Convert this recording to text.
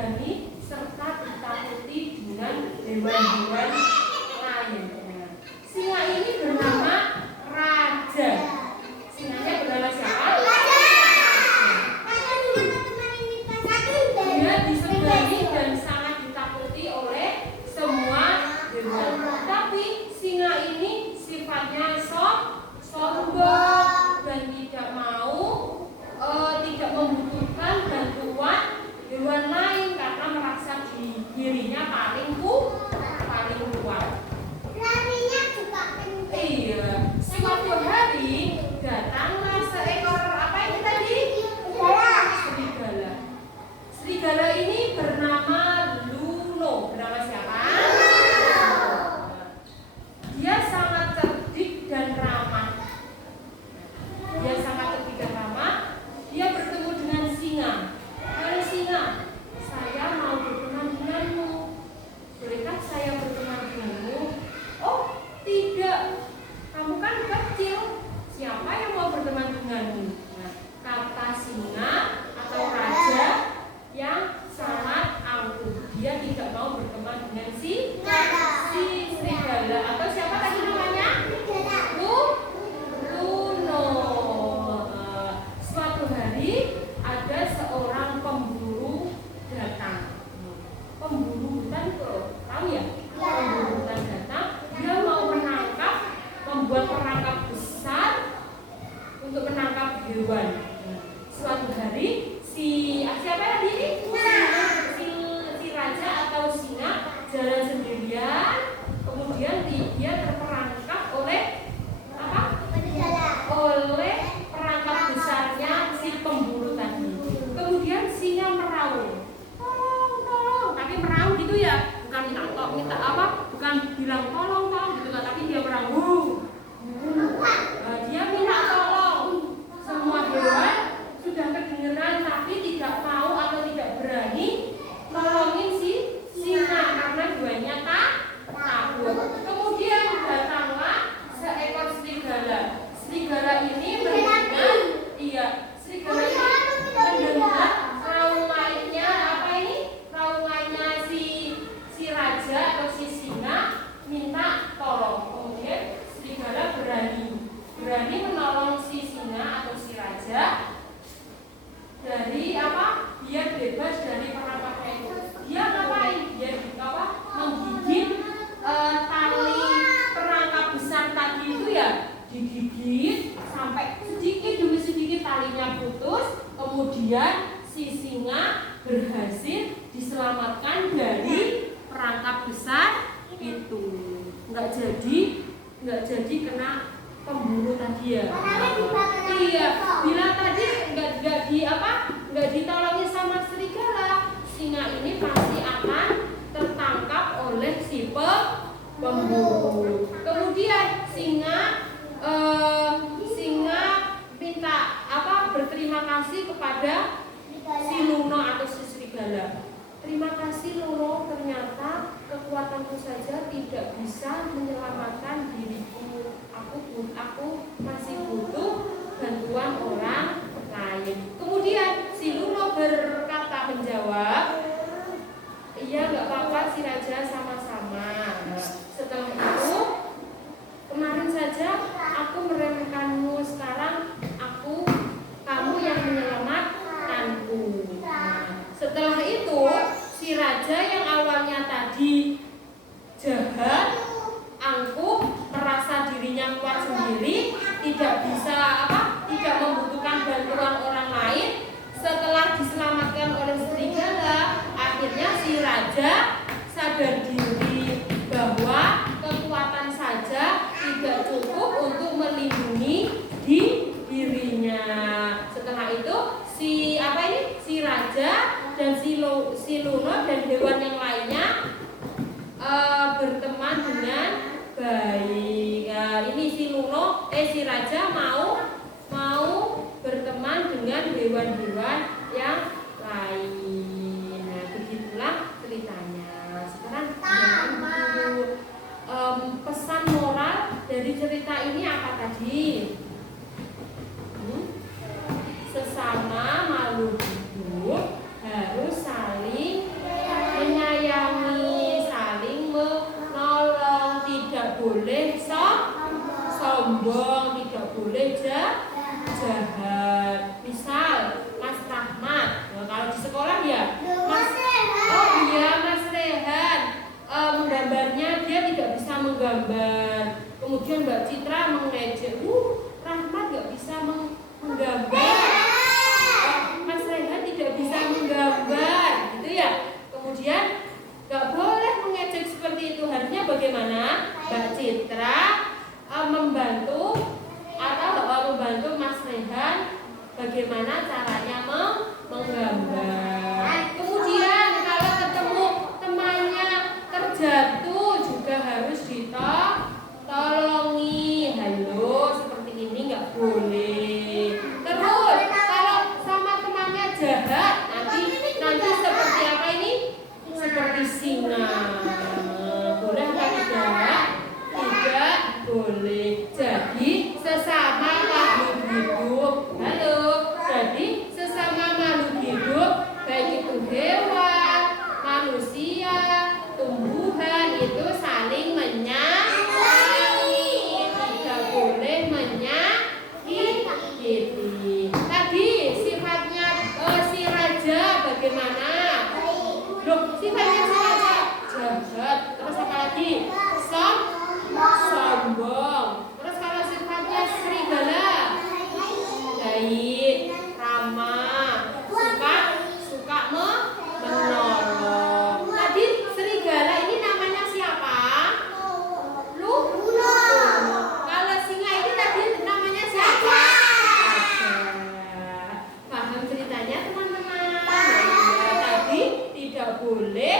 disegani serta ditakuti dengan hewan-hewan lain. Singa ini bernama Raja. Singanya bernama siapa? Dia disegani dan sangat ditakuti oleh semua hewan. Tapi singa ini sifatnya sombong dan tidak membutuhkan bantuan hewan lain karena merasa dirinya paling kuat. Iya, suatu hari datanglah seekor apa ini tadi? Serigala. Serigala ini bernama Luno. Bernama siapa? Dia sangat cerdik dan ramah. Dia bertemu dengan singa. Hai singa, saya mau berteman denganmu. Bolehkah saya berteman denganmu? Oh, tidak. Kamu kan kecil. Siapa yang mau berteman denganmu? Nah, kata singa atau raja yang sangat angkuh. Dia tidak mau berteman dengan si serigala atau siapa tadi namanya? Luno. Suatu hari ada seorang pemburu datang. Pemburu hutan tahu ya? Pemburu hutan datang. Dia mau membuat perangkap besar untuk menangkap hewan. Suatu hari siapa tadi? Si raja atau singa jalan sendirian. Kemudian dia terperangkap oleh perangkap besarnya si pemburu tadi. Kemudian singa meraung, tolong, tapi meraung gitu ya, bukan minta apa, bukan bilang tolong gitu kan, tapi dia meraung. Dia minta tolong. Semua hewan sudah kedengeran tapi tidak mau atau tidak berani nolongin si singa karena duanya takut. Kemudian datanglah seekor serigala. Serigala ini mendengar raung lainnya raung lainnya si raja atau si singa minta tolong. Kemudian serigala berani menolong si singa atau si raja dari biar bebas dari perangkapnya itu. Dia ngapain? Dia menggigit tali perangkap besar tadi itu ya, digigit sampai sedikit demi sedikit talinya putus. Kemudian si singa berhasil diselamatkan dari perangkap besar itu. Nggak jadi kena pemburu tadi ya. Iya, bila tadi nggak ditolongin sama serigala, singa ini pasti akan tertangkap oleh si pemburu. Kemudian singa minta berterima kasih kepada si Luno atau si serigala. Terima kasih Luno, ternyata kekuatanku saja tidak bisa menyelamatkan diriku. Aku masih butuh bantuan orang lain. Kemudian si Luno menjawab, iya nggak apa-apa si raja, sama-sama. Setelah itu, kemarin saja aku meremehkanmu, sekarang kamu yang menyelamatkanku. Setelah itu si raja yang awalnya tadi jahat, angkuh, merasa dirinya kuat sendiri, tidak membutuhkan bantuan orang lain. Setelah diselamatkan oleh serigala, akhirnya si raja sadar diri bahwa kekuatan saja tidak cukup untuk melindungi dirinya. Setelah itu si raja dan si Luno dan hewan yang lainnya berteman dengan baik. Ini si raja mau berteman dengan hewan-hewan yang lain. Nah, begitulah ceritanya. Sekarang pesan moral dari cerita ini apa tadi? Sesama makhluk hidup harus saling menggambar. Kemudian Mbak Citra mengejek, Rahmat nggak bisa menggambar, Mas Rehan tidak bisa menggambar, gitu ya. Kemudian nggak boleh mengejek seperti itu. Harusnya bagaimana? Mbak Citra membantu Mas Rehan bagaimana caranya menggambar. Kemudian kalau ketemu temannya terjatuh juga harus ditolongi. Halo, seperti ini nggak boleh. Terus kalau sama temannya jahat, nanti seperti apa ini? Seperti singa. Boleh apa tidak? Tidak boleh. Jadi sesama makhluk hidup. Halo, jadi sesama makhluk hidup, baik itu hewan, manusia, tumbuhan, itu saling menyayangi. Tidak boleh menyakiti. Tadi sifatnya si raja bagaimana? Loh, sifatnya si raja jahat. Terus apa lagi? Sombong. Terus kalau sifatnya serigala, baik, ramah, suka menolong. Tadi serigala ini namanya siapa? Luno. Kalau singa ini tadi namanya siapa? Paham ceritanya teman-teman? Tadi tidak boleh